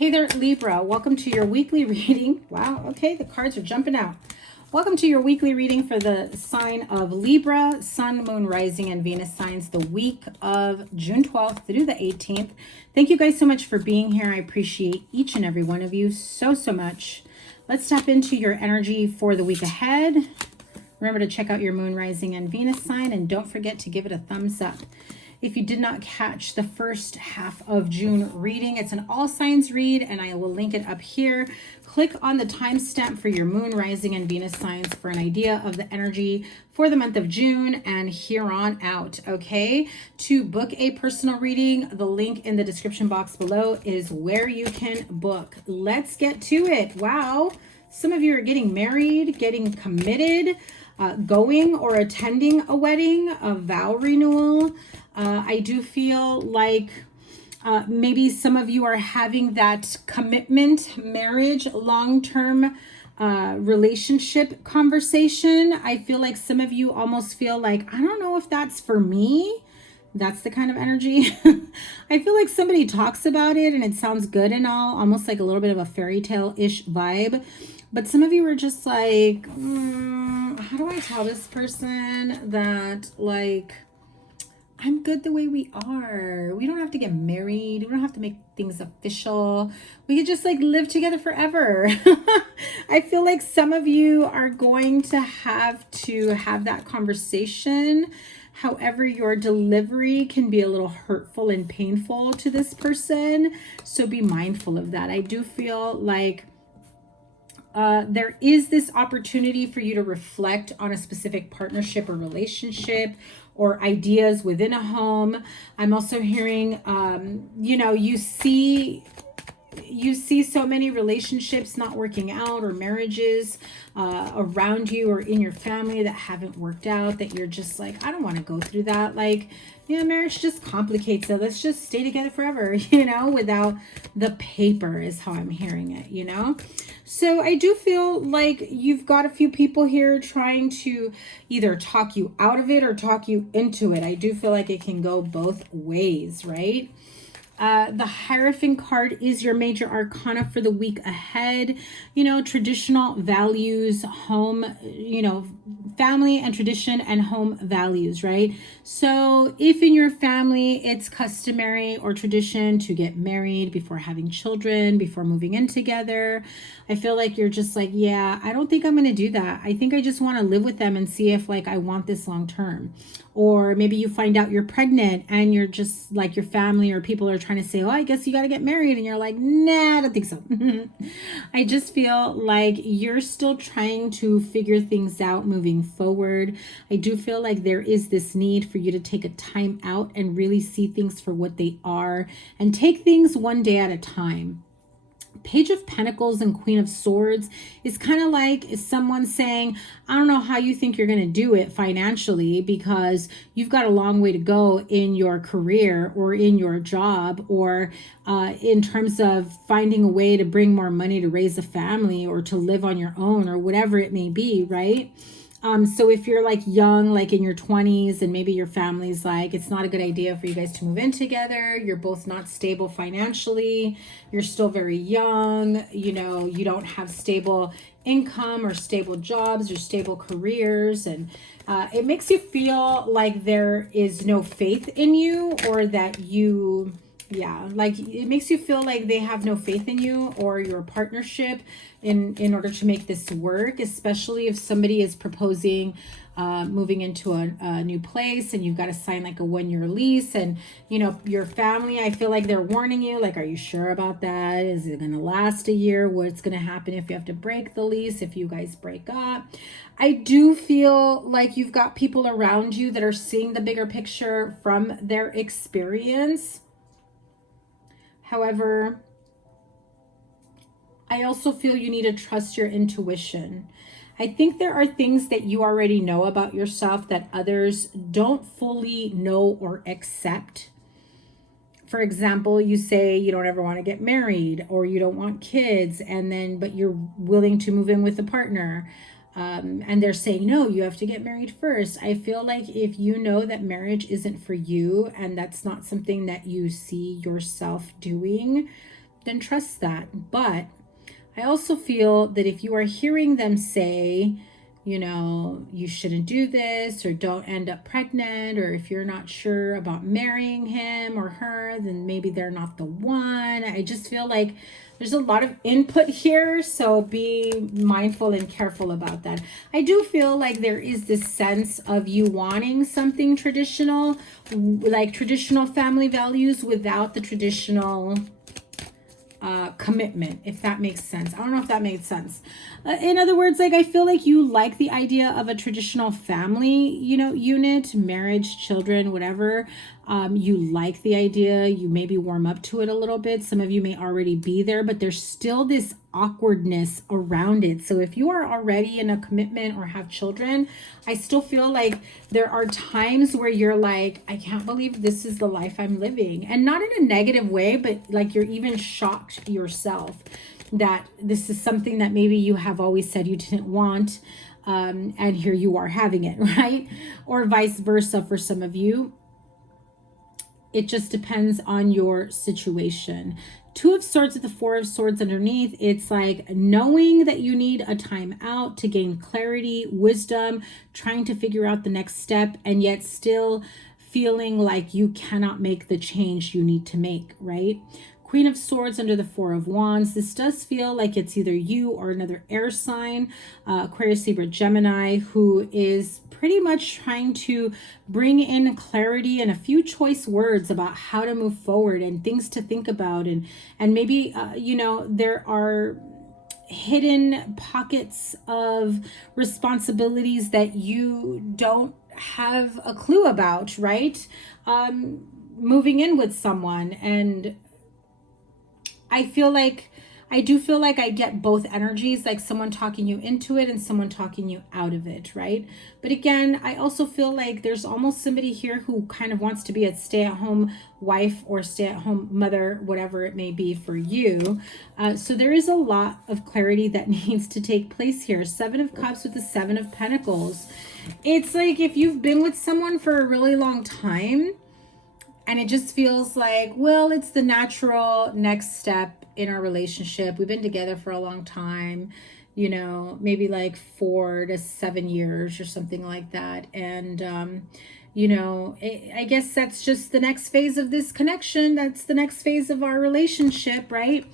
Hey there, Libra. Welcome to your weekly reading. Wow, okay, the cards are jumping out. Welcome to your weekly reading for the sign of Libra, Sun, Moon, Rising, and Venus signs the week of June 12th through the 18th. Thank you guys so much for being here. I appreciate each and every one of you so much. Let's tap into your energy for the week ahead. Remember to check out your Moon, Rising, and Venus sign, and don't forget to give it a thumbs up. If you did not catch the first half of June reading, it's an all signs read, and I will link it up here. Click on the timestamp for your Moon, Rising, and Venus signs for an idea of the energy for the month of June and here on out, okay? To book a personal reading, the link in the description box below is where you can book. Let's get to it. Wow. Some of you are getting married, getting committed, going or attending a wedding, a vow renewal. I do feel like maybe some of you are having that commitment, marriage, long-term relationship conversation. I feel like some of you almost feel like, I don't know if that's for me. That's the kind of energy. I feel like somebody talks about it and it sounds good and all, almost like a little bit of a fairy tale-ish vibe. But some of you are just like, how do I tell this person that, like, I'm good the way we are. We don't have to get married. We don't have to make things official. We could just like live together forever. I feel like some of you are going to have that conversation. However, your delivery can be a little hurtful and painful to this person. So be mindful of that. I do feel like there is this opportunity for you to reflect on a specific partnership or relationship or ideas within a home. I'm also hearing, you know, you see so many relationships not working out or marriages around you or in your family that haven't worked out, that you're just like, I don't want to go through that. Like, yeah, marriage just complicates it. Let's just stay together forever, you know, without the paper is how I'm hearing it, you know? So I do feel like you've got a few people here trying to either talk you out of it or talk you into it. I do feel like it can go both ways, right? The Hierophant card is your major arcana for the week ahead. You know, traditional values, home, you know, family and tradition and home values, right? So if in your family it's customary or tradition to get married before having children, before moving in together, I feel like you're just like, yeah, I don't think I'm going to do that. I think I just want to live with them and see if like I want this long term. Or maybe you find out you're pregnant and you're just like, your family or people are trying to say, oh, I guess you got to get married. And you're like, nah, I don't think so. I just feel like you're still trying to figure things out moving forward. I do feel like there is this need for you to take a time out and really see things for what they are and take things one day at a time. Page of Pentacles and Queen of Swords is kind of like someone saying, I don't know how you think you're going to do it financially because you've got a long way to go in your career or in your job or in terms of finding a way to bring more money to raise a family or to live on your own or whatever it may be, right? So if you're like young, like in your 20s, and maybe your family's like, it's not a good idea for you guys to move in together. You're both not stable financially. You're still very young. You know, you don't have stable income or stable jobs or stable careers. And it makes you feel like there is no faith in you or that you... Yeah, like it makes you feel like they have no faith in you or your partnership in order to make this work, especially if somebody is proposing moving into a new place and you've got to sign like a 1-year lease and, you know, your family, I feel like they're warning you, like, are you sure about that? Is it going to last a year? What's going to happen if you have to break the lease, if you guys break up? I do feel like you've got people around you that are seeing the bigger picture from their experience. However, I also feel you need to trust your intuition. I think there are things that you already know about yourself that others don't fully know or accept. For example, you say you don't ever want to get married or you don't want kids, but you're willing to move in with a partner. And they're saying, no, you have to get married first. I feel like if you know that marriage isn't for you and that's not something that you see yourself doing, then trust that. But I also feel that if you are hearing them say, you know, you shouldn't do this, or don't end up pregnant, or if you're not sure about marrying him or her, then maybe they're not the one. I just feel like there's a lot of input here, so be mindful and careful about that. I do feel like there is this sense of you wanting something traditional, like traditional family values without the traditional commitment, if that makes sense. I don't know if that made sense. In other words, like, I feel like you like the idea of a traditional family, you know, unit, marriage, children, whatever. You like the idea. You maybe warm up to it a little bit. Some of you may already be there, but there's still this awkwardness around it. So if you are already in a commitment or have children, I still feel like there are times where you're like, I can't believe this is the life I'm living. And not in a negative way, but like you're even shocked yourself that this is something that maybe you have always said you didn't want. And here you are having it, right? Or vice versa for some of you. It just depends on your situation. Two of Swords with the Four of Swords underneath. It's like knowing that you need a time out to gain clarity, wisdom, trying to figure out the next step, and yet still feeling like you cannot make the change you need to make, right? Queen of Swords under the Four of Wands. This does feel like it's either you or another air sign, Aquarius, Libra, Gemini, who is pretty much trying to bring in clarity and a few choice words about how to move forward and things to think about. And maybe, you know, there are hidden pockets of responsibilities that you don't have a clue about, right? Moving in with someone. And I do feel like I get both energies, like someone talking you into it and someone talking you out of it, right? But again, I also feel like there's almost somebody here who kind of wants to be a stay-at-home wife or stay-at-home mother, whatever it may be for you. So there is a lot of clarity that needs to take place here. Seven of Cups with the Seven of Pentacles. It's like if you've been with someone for a really long time, and it just feels like, well, it's the natural next step in our relationship. We've been together for a long time, you know, maybe like 4 to 7 years or something like that. And, you know, I guess that's just the next phase of this connection. That's the next phase of our relationship, right?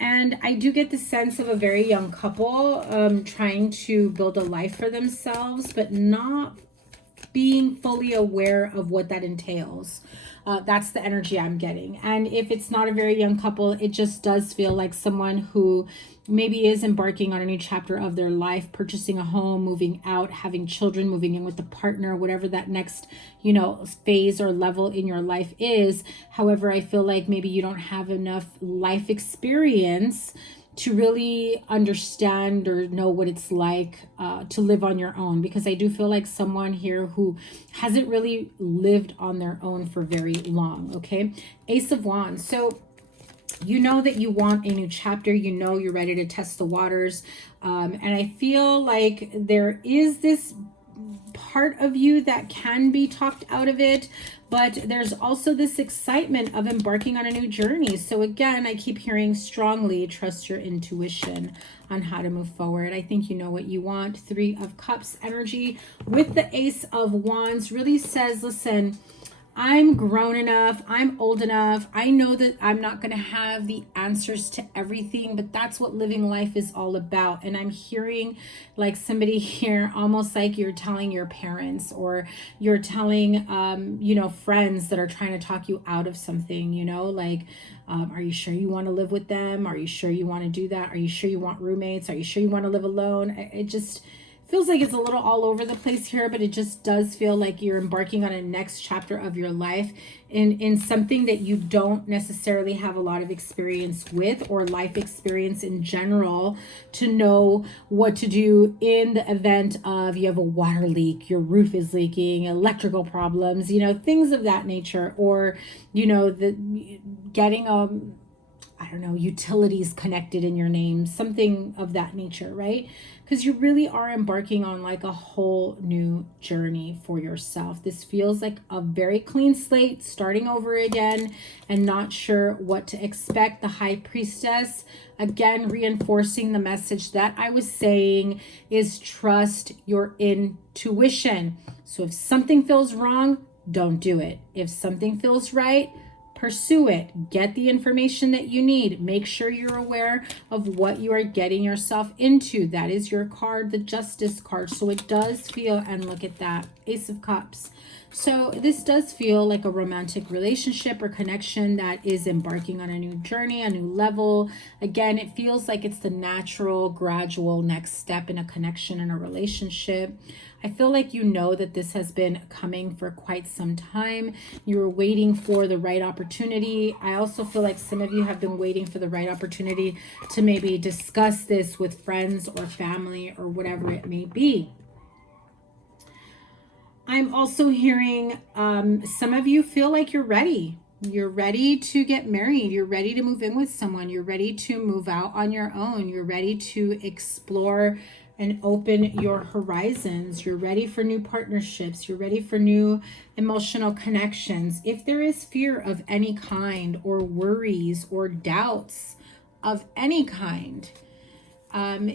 And I do get the sense of a very young couple trying to build a life for themselves, but not being fully aware of what that entails. That's the energy I'm getting. And if it's not a very young couple, it just does feel like someone who maybe is embarking on a new chapter of their life, purchasing a home, moving out, having children, moving in with a partner, whatever that next, you know, phase or level in your life is. However, I feel like maybe you don't have enough life experience to really understand or know what it's like to live on your own, because I do feel like someone here who hasn't really lived on their own for very long. Okay, Ace of Wands. So you know that you want a new chapter, you know you're ready to test the waters, and I feel like there is this part of you that can be talked out of it, but there's also this excitement of embarking on a new journey. So again, I keep hearing strongly trust your intuition on how to move forward. I think you know what you want. Three of Cups energy with the Ace of Wands really says, listen, I'm grown enough, I'm old enough, I know that I'm not going to have the answers to everything, but that's what living life is all about. And I'm hearing like somebody here, almost like you're telling your parents, or you're telling, you know, friends that are trying to talk you out of something, you know, like, are you sure you want to live with them? Are you sure you want to do that? Are you sure you want roommates? Are you sure you want to live alone? It just feels like it's a little all over the place here, but it just does feel like you're embarking on a next chapter of your life in something that you don't necessarily have a lot of experience with, or life experience in general, to know what to do in the event of you have a water leak, your roof is leaking, electrical problems, you know, things of that nature, or, you know, getting I don't know, utilities connected in your name, something of that nature, right? Because you really are embarking on like a whole new journey for yourself. This feels like a very clean slate, starting over again and not sure what to expect. The High Priestess, again, reinforcing the message that I was saying is trust your intuition. So if something feels wrong, don't do it. If something feels right, pursue it. Get the information that you need. Make sure you're aware of what you are getting yourself into. That is your card, the Justice card. So it does feel, and look at that, Ace of Cups. So this does feel like a romantic relationship or connection that is embarking on a new journey, a new level. Again, it feels like it's the natural, gradual next step in a connection and a relationship. I feel like you know that this has been coming for quite some time. You were waiting for the right opportunity. I also feel like some of you have been waiting for the right opportunity to maybe discuss this with friends or family or whatever it may be. I'm also hearing some of you feel like you're ready. You're ready to get married. You're ready to move in with someone. You're ready to move out on your own. You're ready to explore and open your horizons. You're ready for new partnerships. You're ready for new emotional connections. If there is fear of any kind or worries or doubts of any kind,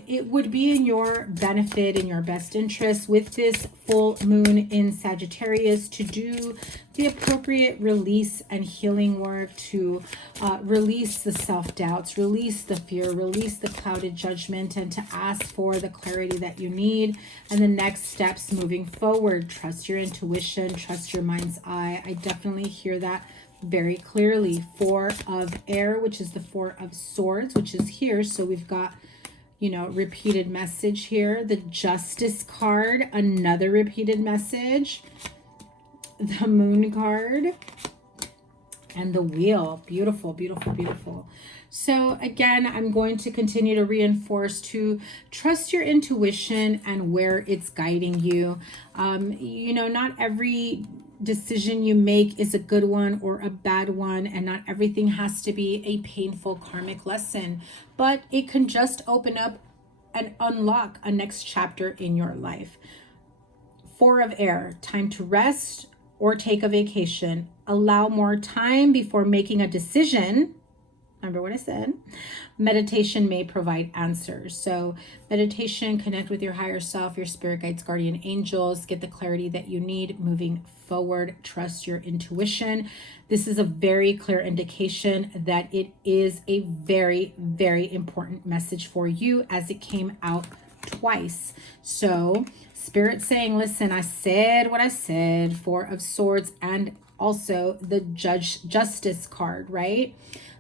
it would be in your benefit, in your best interest with this full moon in Sagittarius to do the appropriate release and healing work, to release the self-doubts, release the fear, release the clouded judgment, and to ask for the clarity that you need and the next steps moving forward. Trust your intuition, trust your mind's eye. I definitely hear that very clearly. Four of Air, which is the Four of Swords, which is here. So we've got, you know, repeated message here. The Justice card, another repeated message. The Moon card and the Wheel. Beautiful, beautiful, beautiful. So again, I'm going to continue to reinforce to trust your intuition and where it's guiding you. You know, not every decision you make is a good one or a bad one, and not everything has to be a painful karmic lesson, but it can just open up and unlock a next chapter in your life. Four of Air, time to rest or take a vacation. Allow more time before making a decision. Remember what I said? Meditation may provide answers. So meditation, connect with your higher self, your spirit guides, guardian angels, get the clarity that you need moving forward. Trust your intuition. This is a very clear indication that it is a very, very important message for you as it came out twice. So Spirit saying, listen, I said what I said. Four of Swords and also the Justice card, right?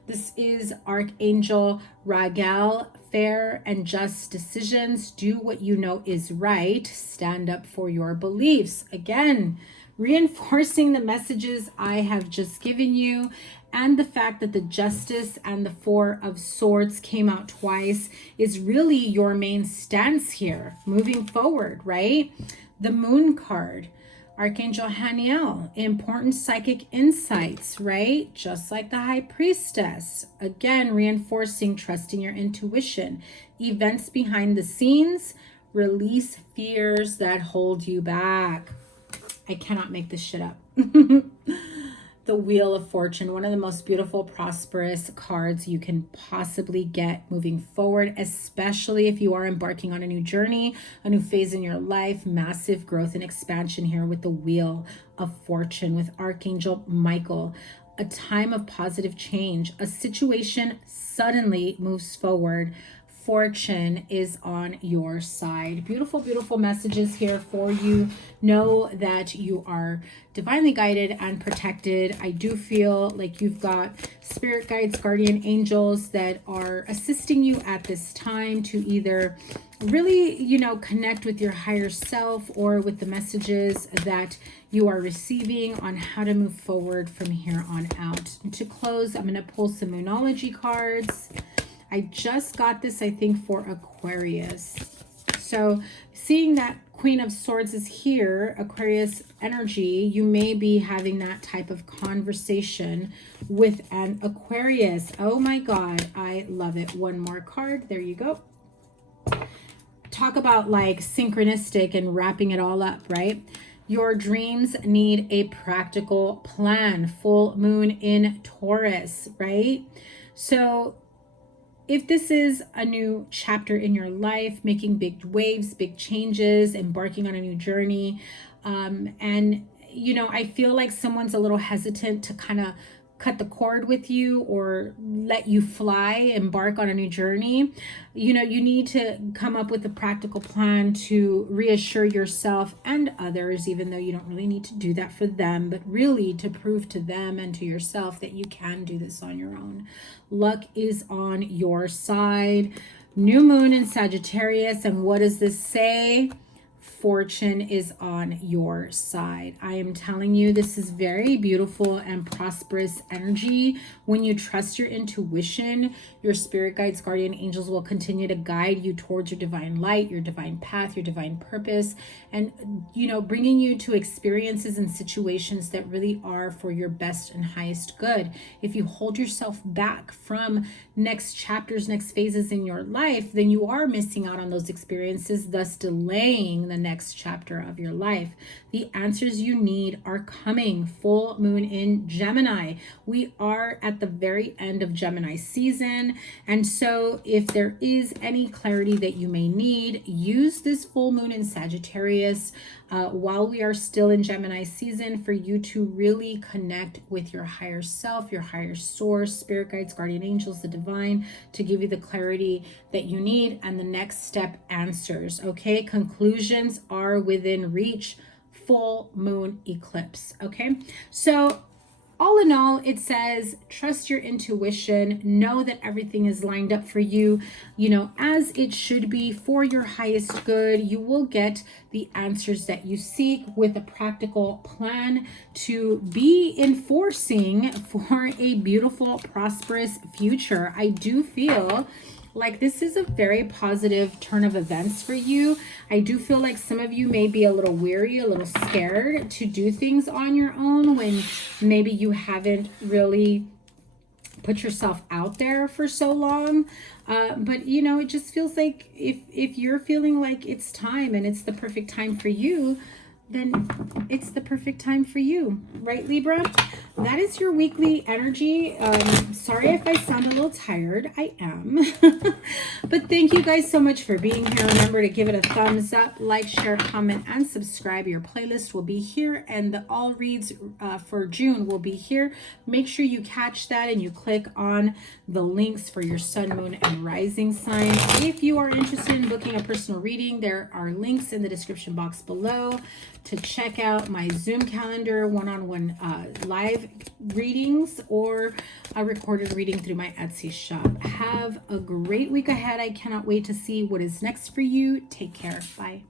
This is Archangel Raguel. Fair and just decisions. Do what you know is right. Stand up for your beliefs. Again, reinforcing the messages I have just given you, and the fact that the Justice and the Four of Swords came out twice is really your main stance here moving forward, right? The Moon card, Archangel Haniel, important psychic insights, right? Just like the High Priestess. Again, reinforcing trusting your intuition. Events behind the scenes, release fears that hold you back. I cannot make this shit up. The Wheel of Fortune, one of the most beautiful, prosperous cards you can possibly get moving forward, especially if you are embarking on a new journey, a new phase in your life. Massive growth and expansion here with the Wheel of Fortune, with Archangel Michael. A time of positive change. A situation suddenly moves forward. Fortune is on your side. Beautiful, beautiful messages here for you. Know that you are divinely guided and protected. I do feel like you've got spirit guides, guardian angels that are assisting you at this time to either really, you know, connect with your higher self or with the messages that you are receiving on how to move forward from here on out. And to close, I'm going to pull some Moonology cards. I just got this, I think, for Aquarius. So seeing that Queen of Swords is here, Aquarius energy. You may be having that type of conversation with an Aquarius. Oh my God, I love it. One more card. There you go. Talk about like synchronistic and wrapping it all up, right? Your dreams need a practical plan. Full moon in Taurus, right? So if this is a new chapter in your life, making big waves, big changes, embarking on a new journey, and, you know, I feel like someone's a little hesitant to kind of cut the cord with you or let you fly, embark on a new journey, you know, you need to come up with a practical plan to reassure yourself and others, even though you don't really need to do that for them, but really to prove to them and to yourself that you can do this on your own. Luck is on your side. New moon in Sagittarius. And what does this say? Fortune is on your side. I am telling you, this is very beautiful and prosperous energy. When you trust your intuition, your spirit guides, guardian angels will continue to guide you towards your divine light, your divine path, your divine purpose, and, you know, bringing you to experiences and situations that really are for your best and highest good. If you hold yourself back from next chapters, next phases in your life, then you are missing out on those experiences, thus delaying the next chapter of your life. The answers you need are coming. Full moon in Gemini. We are at the very end of Gemini season. And so if there is any clarity that you may need, use this full moon in Sagittarius while we are still in Gemini season for you to really connect with your higher self, your higher source, spirit guides, guardian angels, the divine, to give you the clarity that you need and the next step answers. Okay, conclusions are within reach. Full moon eclipse. Okay, so all in all, it says, trust your intuition, know that everything is lined up for you, you know, as it should be for your highest good. You will get the answers that you seek with a practical plan to be enforcing for a beautiful, prosperous future. I do feel like this is a very positive turn of events for you. I do feel like some of you may be a little weary, a little scared to do things on your own when maybe you haven't really put yourself out there for so long. But, you know, it just feels like if you're feeling like it's time and it's the perfect time for you, then it's the perfect time for you, right, Libra? That is your weekly energy. Sorry if I sound a little tired. I am. But thank you guys so much for being here. Remember to give it a thumbs up, like, share, comment, and subscribe. Your playlist will be here, and the all reads for June will be here. Make sure you catch that and you click on the links for your sun, moon, and rising sign. If you are interested in booking a personal reading, there are links in the description box below to check out my Zoom calendar, one-on-one live readings, or a recorded reading through my Etsy shop. Have a great week ahead. I cannot wait to see what is next for you. Take care. Bye.